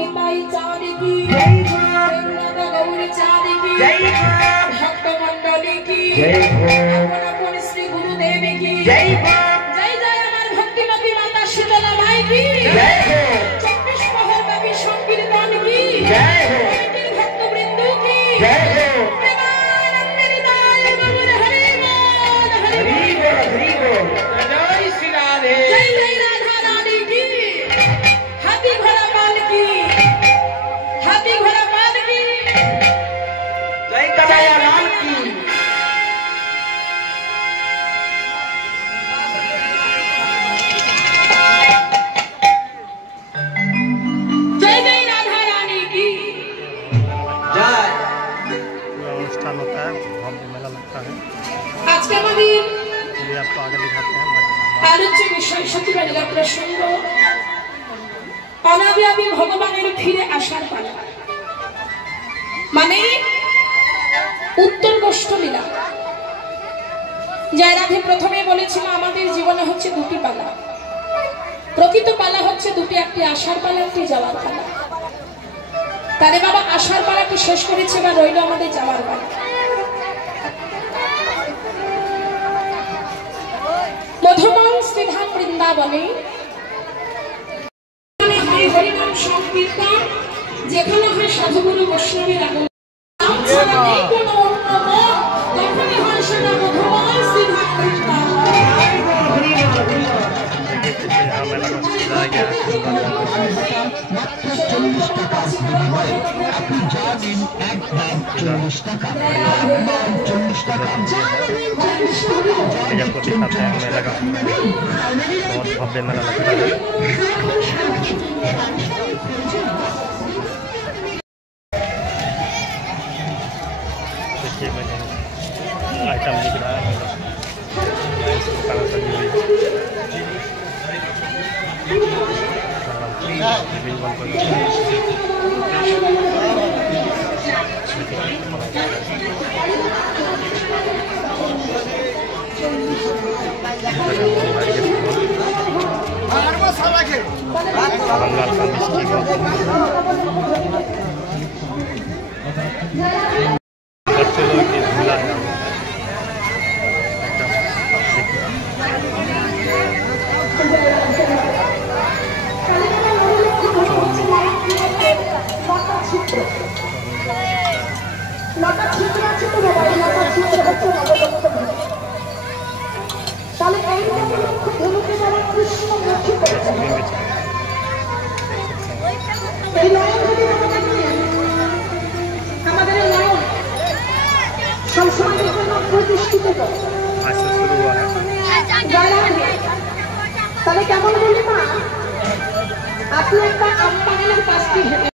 নিতাই চাঁদ কি রাধা গৌরী চাঁদ কি ভক্ত মণ্ডলী কি আপন শ্রী গুরুদেব কি জয় জয় আমার ভক্তিমতী মাতা শীতলা মাই কি চব্বিশ প্রহর ব্যাপী সংকীর্তন কি ভক্তবৃন্দ কি ভগবানের ফিরে আসার পালা মানে উত্তর গোষ্ঠ লীলা। জয় রাধে প্রথমে বলেছিল আমাদের জীবনে হচ্ছে দুটি পালা, প্রকৃত পালা হচ্ছে দুটি, একটি আসার পালা, একটি যাওয়ার পালা। তারে বাবা আসার পালাটি শেষ করেছে, বা রইল আমাদের যাওয়ার পালা। মধুমন শ্রীধাম বৃন্দাবনে হরিনাম সংকীর্তন যেখানে হয় সাধুগুরু বৈষ্ণবের আগমন, কোনো অন্য মত তখনই হয় সেটা মধুমন শ্রীধাম बहुत भव्य मेला लगता है। देखिए मैंने आइटम लिख रहा है, बंगाल का मिष्टी बच्चे लोग की झूला তাহলে কেমন বললি মা, আপনি একটা আম বাগানের কাছ থেকে হেঁটে